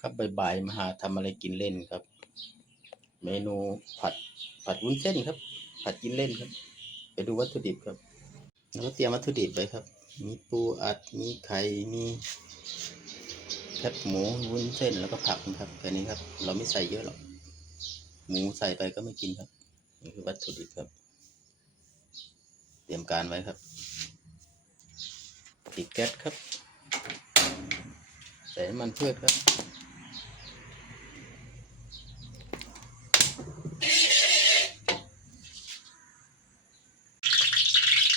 ครับบ่ายๆมาหาทำอะไรกินเล่นครับ เมนูผัดผัดวุ้นเส้นครับ ผัดกินเล่นครับ ไปดูวัตถุดิบครับแล้วเตรียมวัตถุดิบไว้ครับ มีปูอัดมีไข่มีแคบหมูวุ้นเส้นแล้วก็ผักครับแค่นี้ครับ เราไม่ใส่เยอะหรอกหมูใส่ไปก็ไม่กินครับนี่คือวัตถุดิบครับ เตรียมการไว้ครับติดแก๊สครับ ใส่น้ำมันพืชครับ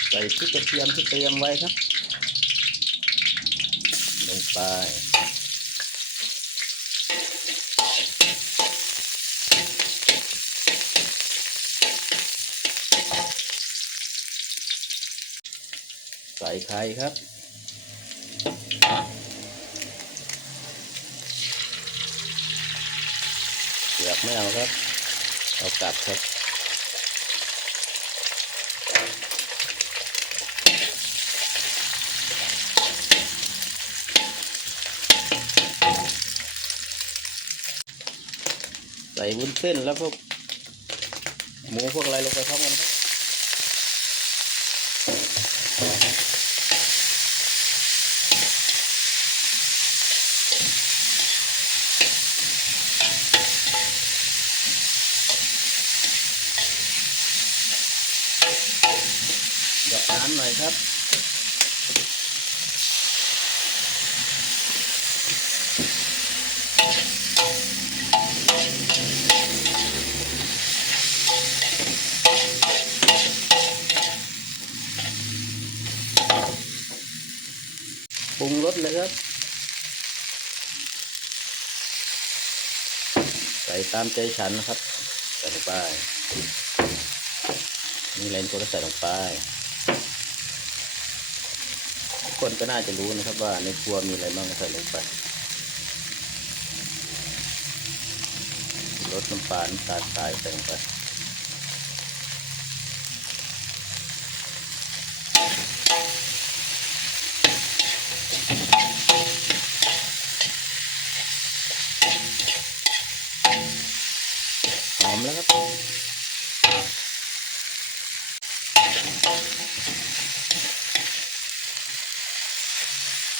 ใส่พริกกระเทียมที่เตรียมไว้ครับ ลงไปใส่ไข่ครับ เป ลือกไม่เอาครับเอากลับครับใส่วุ้นเส้นแล้วพวกหมูพวกอะไรลงไปพร้อมกันครับ หยดน้ำหน่อยครับ ปรุงรสเลยครับ ใส่ตามใจฉันนะครับ ใส่ลงไปมีอะไรตัวก็ใส่ลงไป คนก็น่าจะรู้นะครับว่าในครัวมีอะไรบ้างใส่ลงไปรสน้ำปลาน้ำตาลทรายใส่ลงไปหอมแล้วครับ พ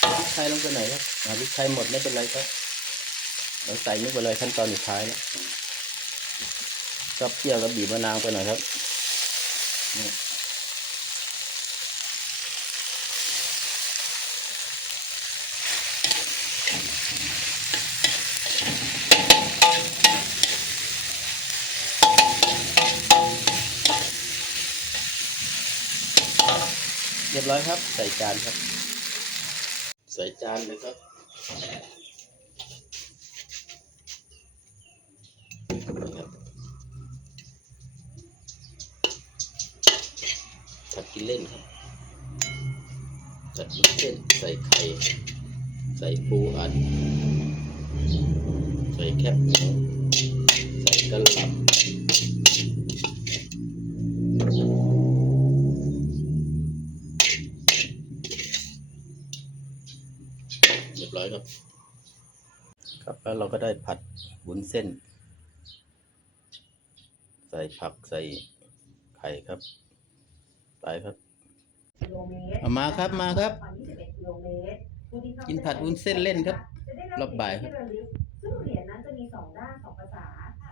ริกไท ยลงไปหน่อยครับอาพริกไทยหมดไม่เป็นไรครับเราใส่นี่ไปเลยขั้นตอนสุดท้ายแล้วชอบเปรี้ยวก็บีบมะนาวไปหน่อยครับเรียบร้อยครับ ใส่จานครับ ส่จานเลยครับผัดกินเล่นครับผัดกินเส้นใส่ไข่ ใส่ปูอัด ใส่แคบหมูใส่กระหล่ำ ครับ แล้วเราก็ได้ผัดวุ้นเส้น ใส่ผักใส่ไข่ครับไปครับกิโลเมตรเอามาครับมาครับ21กิโลเมตรผู้ที่เข้กินผัดวุ้นเส้นเล่นครับจะได้รอบบ่ายครับเหยญที่ระลึกซึ่งเหรียญนั้นจะมีสองด้านสองภาษา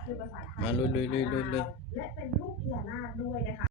คือภาษาไทยมาลุยลุยลุยลุยลุยและเป็นรูปพญานาคด้วยนะคะ